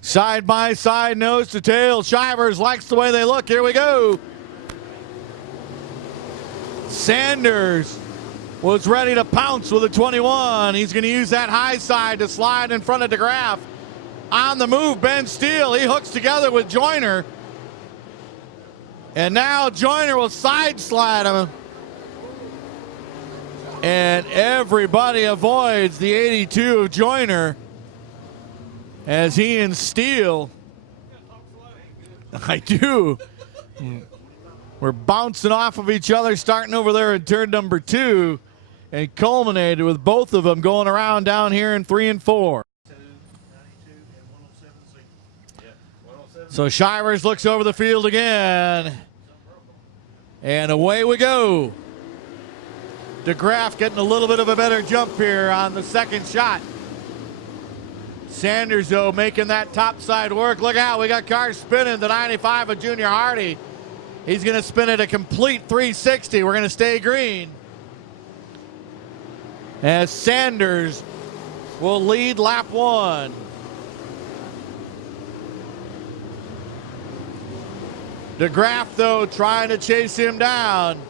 Side by side, nose to tail. Shivers likes the way they look. Here we go. Sanders was ready to pounce with a 21. He's going to use that high side to slide in front of DeGraff. On the move, Ben Steele. He hooks together with Joyner. And now Joyner will side slide him. And everybody avoids the 82 of Joyner as he and Steele, I do, we're bouncing off of each other, starting over there in turn number 2, and culminated with both of them going around down here in 3 and 4. So Shivers looks over the field again, and away we go. DeGraff getting a little bit of a better jump here on the second shot. Sanders, though, making that top side work. Look out, we got cars spinning. The 95 of Junior Hardy. He's going to spin it a complete 360. We're going to stay green. As Sanders will lead lap 1. DeGraff, though, trying to chase him down.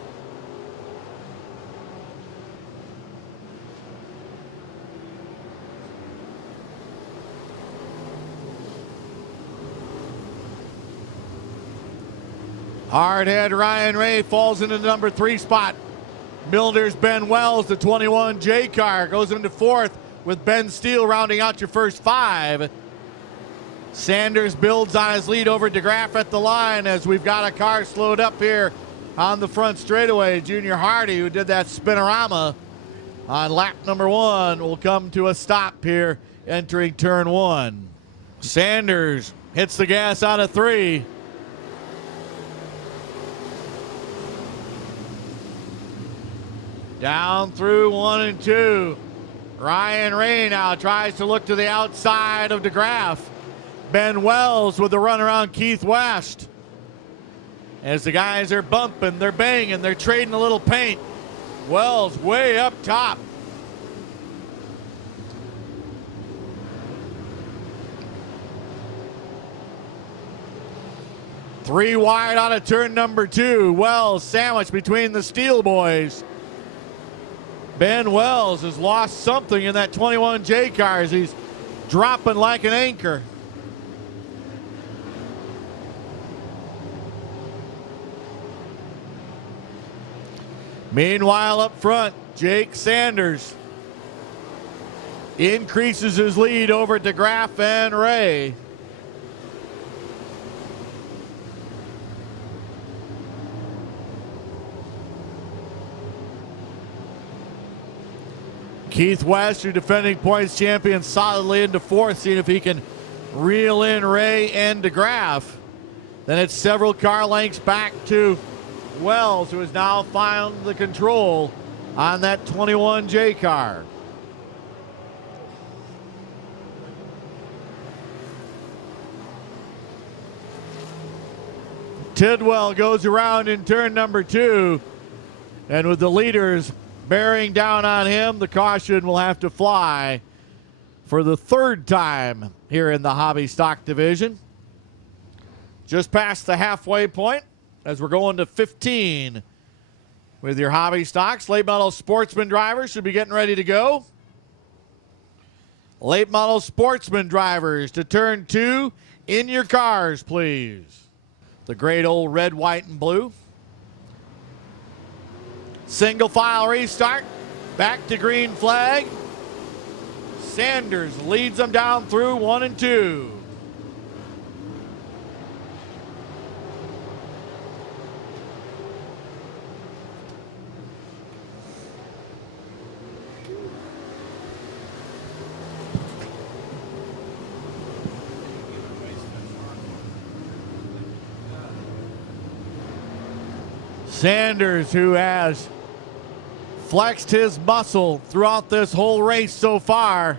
Hardhead Ryan Ray falls into the number 3 spot. Milder's Ben Wells, the 21 J car, goes into 4th with Ben Steele rounding out your first 5. Sanders builds on his lead over DeGraff at the line as we've got a car slowed up here on the front straightaway. Junior Hardy, who did that spinorama on lap number 1, will come to a stop here entering turn 1. Sanders hits the gas out of 3. Down through 1 and 2. Ryan Ray now tries to look to the outside of DeGraff. Ben Wells with the run around Keith West. As the guys are bumping, they're banging, they're trading a little paint. Wells way up top. Three wide out of turn number 2. Wells sandwiched between the Steel boys. Ben Wells has lost something in that 21 J car as he's dropping like an anchor. Meanwhile, up front, Jake Sanders increases his lead over DeGraff and Ray. Keith West, your defending points champion, solidly into 4th, seeing if he can reel in Ray and DeGraff. Then it's several car lengths back to Wells, who has now found the control on that 21 J car. Tidwell goes around in turn number 2, and with the leaders bearing down on him, the caution will have to fly for the 3rd time here in the hobby stock division. Just past the halfway point as we're going to 15 with your hobby stocks. Late model sportsman drivers should be getting ready to go. Late model sportsman drivers to turn 2 in your cars, please. The great old red, white, and blue. Single file restart, back to green flag. Sanders leads them down through 1 and 2. Sanders, who has flexed his muscle throughout this whole race so far,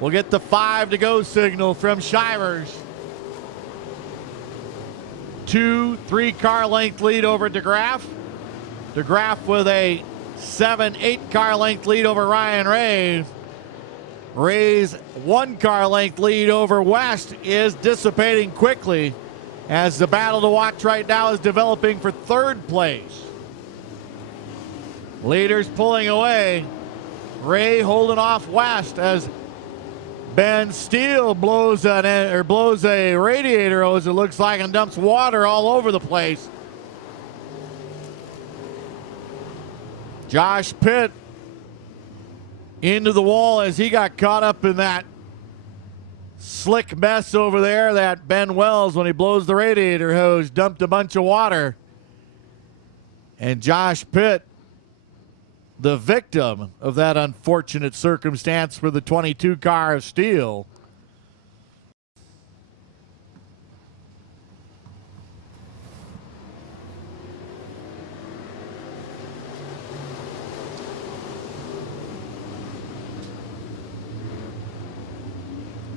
will get the 5 to go signal from Shivers. 2-3 car length lead over DeGraff. DeGraff with a 7-8 car length lead over Ryan Ray. Ray's 1 car length lead over West is dissipating quickly as the battle to watch right now is developing for 3rd place. Leaders pulling away. Ray holding off West as Ben Steele blows a radiator hose, it looks like, and dumps water all over the place. Josh Pitt into the wall as he got caught up in that slick mess over there that Ben Wells, when he blows the radiator hose, dumped a bunch of water. And Josh Pitt, the victim of that unfortunate circumstance for the 22 car of Steele.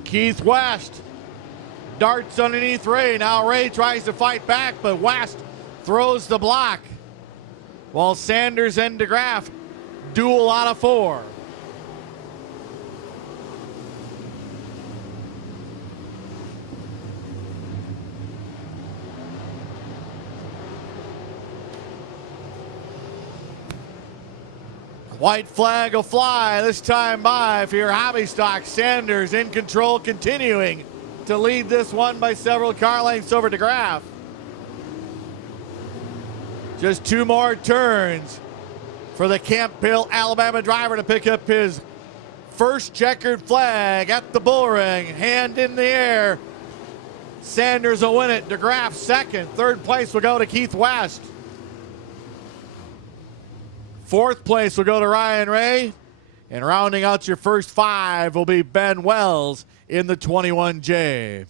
Keith West darts underneath Ray. Now Ray tries to fight back, but West throws the block, while Sanders and DeGraff duel out of 4. White flag will fly this time by for your hobby stock. Sanders in control, continuing to lead this one by several car lengths over DeGraff. Just 2 more turns for the Campbell, Alabama driver to pick up his first checkered flag at the bull ring. Hand in the air. Sanders will win it. DeGraff 2nd. 3rd place will go to Keith West. 4th place will go to Ryan Ray. And rounding out your first 5 will be Ben Wells in the 21J.